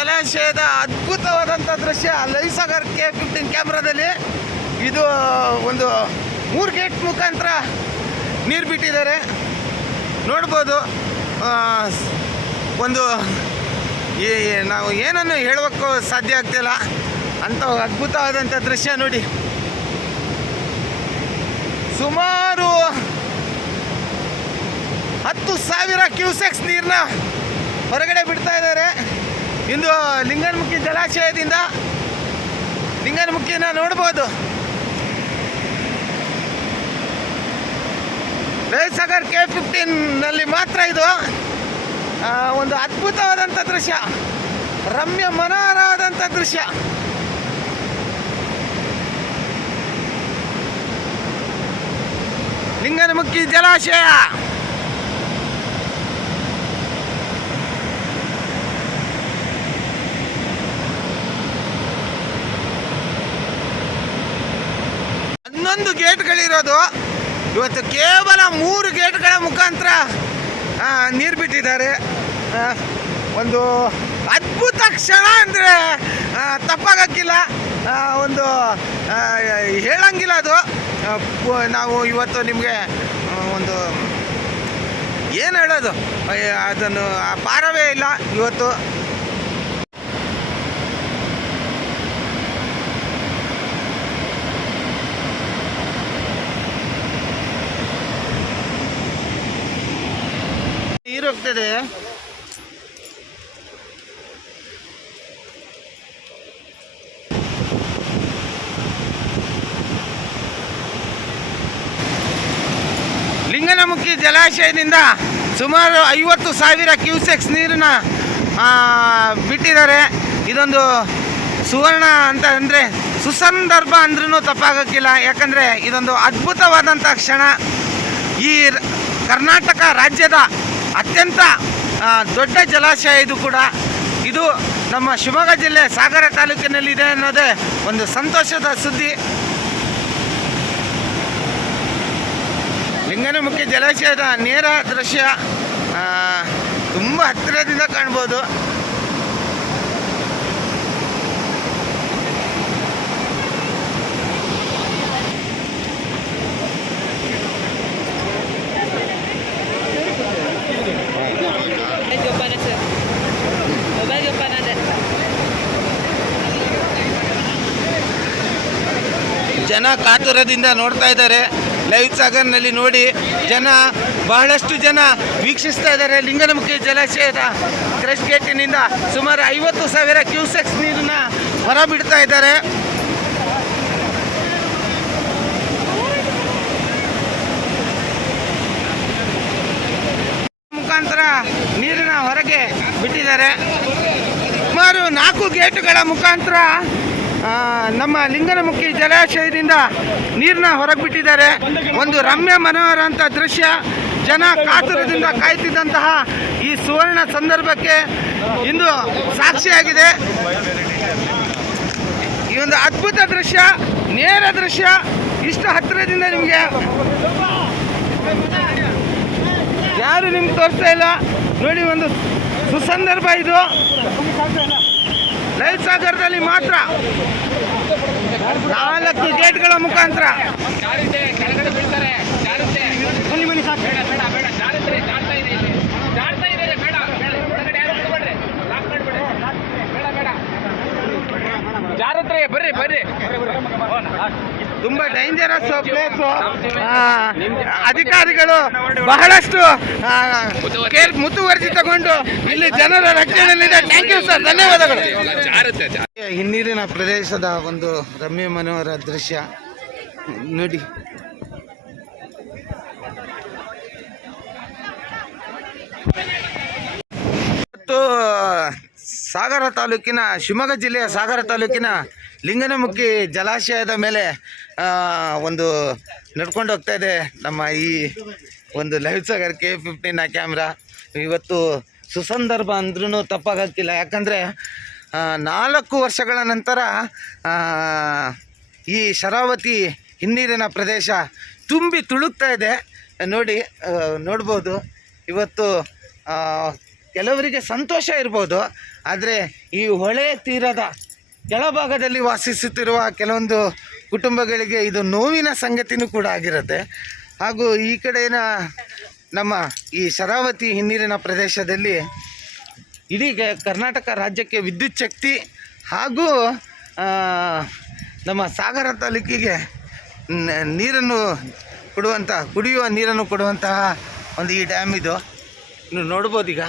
ಜಲಾಶಯದ ಅದ್ಭುತವಾದಂಥ ದೃಶ್ಯ ಲೈವ್ ಸಾಗರ್ K15 ಕ್ಯಾಮ್ರಾದಲ್ಲಿ. ಇದು ಒಂದು 3 ಗೇಟ್ ಮುಖಾಂತರ ನೀರು ಬಿಟ್ಟಿದ್ದಾರೆ ನೋಡ್ಬೋದು. ಒಂದು ನಾವು ಏನನ್ನು ಹೇಳೋಕ್ಕೂ ಸಾಧ್ಯ ಆಗ್ತಿಲ್ಲ ಅಂಥ ಅದ್ಭುತವಾದಂಥ ದೃಶ್ಯ ನೋಡಿ. ಸುಮಾರು 10,000 ಕ್ಯೂಸೆಕ್ಸ್ ನೀರನ್ನ ಹೊರಗಡೆ ಬಿಡ್ತಾ ಇದ್ದಾರೆ. ಇಂದು ಲಿಂಗನಮುಖಿ ಜಲಾಶಯದಿಂದ ಲಿಂಗನಮುಖಿನ ನೋಡ್ಬೋದು. ಲೈವ್ ಸಾಗರ್ K15ನಲ್ಲಿ ಮಾತ್ರ ಇದು ಒಂದು ಅದ್ಭುತವಾದಂಥ ದೃಶ್ಯ, ರಮ್ಯ ಮನೋಹರವಾದಂಥ ದೃಶ್ಯ. ಲಿಂಗನಮುಖಿ ಜಲಾಶಯ ಹನ್ನೊಂದು ಗೇಟ್ಗಳಿರೋದು. ಇವತ್ತು ಕೇವಲ 3 ಗೇಟ್ಗಳ ಮುಖಾಂತರ ನೀರು ಬಿಟ್ಟಿದ್ದಾರೆ. ಒಂದು ಅದ್ಭುತ ಕ್ಷಣ ಅಂದರೆ ತಪ್ಪಾಗಕ್ಕಿಲ್ಲ, ಒಂದು ಹೇಳಂಗಿಲ್ಲ. ಅದು ನಾವು ಇವತ್ತು ನಿಮಗೆ ಒಂದು ಏನು ಹೇಳೋದು, ಅದನ್ನು ಪಾರವೇ ಇಲ್ಲ ಇವತ್ತು. ನೀರು ಹೋಗ್ತದೆ. ಲಿಂಗನಮುಖಿ ಜಲಾಶಯದಿಂದ ಸುಮಾರು 50,000 ಕ್ಯೂಸೆಕ್ಸ್ ನೀರನ್ನ ಬಿಟ್ಟಿದ್ದಾರೆ. ಇದೊಂದು ಸುವರ್ಣ ಅಂತ ಅಂದರೆ ಸುಸಂದರ್ಭ ಅಂದ್ರೂ ತಪ್ಪಾಗಕ್ಕಿಲ್ಲ. ಯಾಕಂದರೆ ಇದೊಂದು ಅದ್ಭುತವಾದಂಥ ಕ್ಷಣ. ಈ ಕರ್ನಾಟಕ ರಾಜ್ಯದ ಅತ್ಯಂತ ದೊಡ್ಡ ಜಲಾಶಯ ಇದು ಕೂಡ. ಇದು ನಮ್ಮ ಶಿವಮೊಗ್ಗ ಜಿಲ್ಲೆ ಸಾಗರ ತಾಲೂಕಿನಲ್ಲಿದೆ ಅನ್ನೋದೇ ಒಂದು ಸಂತೋಷದ ಸುದ್ದಿ. ಲಿಂಗನಮುಖಿ ಜಲಾಶಯದ ನೇರ ದೃಶ್ಯ ತುಂಬ ಹತ್ತಿರದಿಂದ ಕಾಣ್ಬೋದು. ಜನ ಕಾತುರದಿಂದ ನೋಡ್ತಾ ಇದ್ದಾರೆ. ಲೈವ್ ಸಾಗರ್ನಲ್ಲಿ ನೋಡಿ ಬಹಳಷ್ಟು ಜನ ವೀಕ್ಷಿಸ್ತಾ ಇದ್ದಾರೆ. ಲಿಂಗನಮುಖಿ ಜಲಾಶಯದ ಕ್ರಸ್ಟ್ ಗೇಟಿನಿಂದ ಸುಮಾರು 50,000 ಕ್ಯೂಸೆಕ್ಸ್ ನೀರನ್ನ ಹೊರ ಬಿಡ್ತಾ ಇದ್ದಾರೆ. ಮುಖಾಂತರ ನೀರಿನ ಹೊರಗೆ ಬಿಟ್ಟಿದ್ದಾರೆ. ಸುಮಾರು 4 ಗೇಟುಗಳ ಮುಖಾಂತರ ನಮ್ಮ ಲಿಂಗನಮುಖಿ ಜಲಾಶಯದಿಂದ ನೀರನ್ನ ಹೊರಗೆ ಬಿಟ್ಟಿದ್ದಾರೆ. ಒಂದು ರಮ್ಯ ಮನೋಹರ ಅಂತ ದೃಶ್ಯ. ಜನ ಕಾತುರದಿಂದ ಕಾಯ್ತಿದ್ದಂತಹ ಈ ಸುವರ್ಣ ಸಂದರ್ಭಕ್ಕೆ ಇಂದು ಸಾಕ್ಷಿಯಾಗಿದೆ. ಈ ಒಂದು ಅದ್ಭುತ ದೃಶ್ಯ, ನೇರ ದೃಶ್ಯ ಇಷ್ಟು ಹತ್ತಿರದಿಂದ ನಿಮಗೆ ಯಾರು ನಿಮ್ಗೆ ತೋರಿಸ್ತಾ ಇಲ್ಲ ನೋಡಿ. ಒಂದು ಸುಸಂದರ್ಭ ಇದು. ಲೈವ್ ಸಾಗರದಲ್ಲಿ ಮಾತ್ರ 4 ಗೇಟ್ಗಳ ಮುಖಾಂತರ ಬರ್ರಿ. ತುಂಬ ಡೇಂಜರಸ್ ಪ್ಲೇಸು. ಅಧಿಕಾರಿಗಳು ಬಹಳಷ್ಟು ಮುತುವರ್ಜಿ ತಗೊಂಡು ಇಲ್ಲಿ ಜನರ ರಕ್ಷಣೆಯಲ್ಲಿದೆ. ಥ್ಯಾಂಕ್ ಯು ಸರ್, ಧನ್ಯವಾದಗಳು. ಹಿನ್ನೀರಿನ ಪ್ರದೇಶದ ಒಂದು ರಮ್ಯ ಮನೋಹರ ದೃಶ್ಯ ನೋಡಿ. ಸಾಗರ ತಾಲೂಕಿನ ಶಿವಮೊಗ್ಗ ಜಿಲ್ಲೆಯ ಸಾಗರ ತಾಲೂಕಿನ ಲಿಂಗನಮುಖಿ ಜಲಾಶಯದ ಮೇಲೆ ಒಂದು ನಡ್ಕೊಂಡು ಹೋಗ್ತಾ ಇದೆ ನಮ್ಮ ಈ ಒಂದು ಲೈವ್ ಸಾಗರ್ K15 ಕ್ಯಾಮ್ರಾ. ಇವತ್ತು ಸುಸಂದರ್ಭ ಅಂದ್ರೂ ತಪ್ಪಾಗಕ್ಕಿಲ್ಲ. ಯಾಕಂದರೆ 4 ವರ್ಷಗಳ ನಂತರ ಈ ಶರಾವತಿ ಹಿನ್ನೀರಿನ ಪ್ರದೇಶ ತುಂಬಿ ತುಳುಕ್ತಾ ಇದೆ ನೋಡಿ. ನೋಡ್ಬೋದು ಇವತ್ತು ಕೆಲವರಿಗೆ ಸಂತೋಷ ಇರ್ಬೋದು, ಆದರೆ ಈ ಹೊಳೆ ತೀರದ ಕೆಳಭಾಗದಲ್ಲಿ ವಾಸಿಸುತ್ತಿರುವ ಕೆಲವೊಂದು ಕುಟುಂಬಗಳಿಗೆ ಇದು ನೋವಿನ ಸಂಗತಿನೂ ಕೂಡ ಆಗಿರುತ್ತೆ. ಹಾಗೂ ಈ ಕಡೆಯ ನಮ್ಮ ಈ ಶರಾವತಿ ಹಿನ್ನೀರಿನ ಪ್ರದೇಶದಲ್ಲಿ ಇಡೀ ಕರ್ನಾಟಕ ರಾಜ್ಯಕ್ಕೆ ವಿದ್ಯುತ್ ಶಕ್ತಿ ಹಾಗೂ ನಮ್ಮ ಸಾಗರ ತಾಲೂಕಿಗೆ ನೀರನ್ನು ಕುಡಿಯುವ ನೀರನ್ನು ಕೊಡುವಂತಹ ಒಂದು ಈ ಡ್ಯಾಮ್ ಇದು ನೀವು ನೋಡ್ಬೋದು ಈಗ.